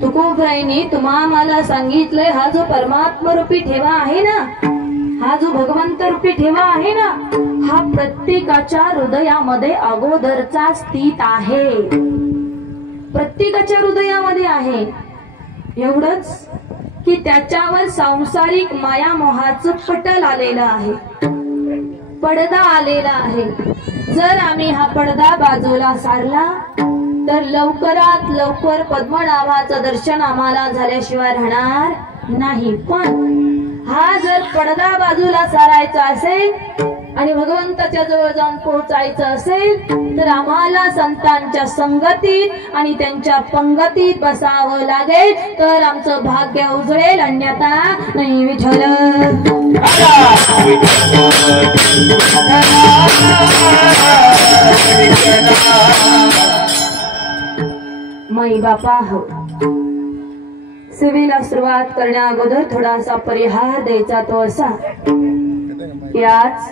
तुकोबराईंनी तुम्हाला सांगितलंय, हा जो परमात्मा रूपी ठेवा आहे ना, हा जो भगवंत रूपी ठेवा आहे ना, हा प्रत्येकाच्या हृदयामध्ये अगोदरचा स्थित आहे, प्रत्येकाच्या हृदयामध्ये आहे। एवढंच की त्याच्यावर सांसारिक माया मोहाचं पटल आलेलं आहे, पडदा आलेला आहे। जर आम्ही हा पडदा बाजूला सारला तर लवकरात लवकर पद्मनाभाचं दर्शन आम्हाला झाल्याशिवाय राहणार नाही। पण हा जर पडदा बाजूला सारायचा असेल आणि भगवंताच्या जवळ जाऊन पोहोचायचं असेल तर आम्हाला संतांच्या संगतीत आणि त्यांच्या पंगतीत बसावं लागेल, तर आमचं भाग्य उजळेल, अन्यथा नाही। विठ्ठल माई बापा हो, सेवेला सुरुवात करण्या अगोदर थोडासा परिहार द्यायचा, तो असा की आज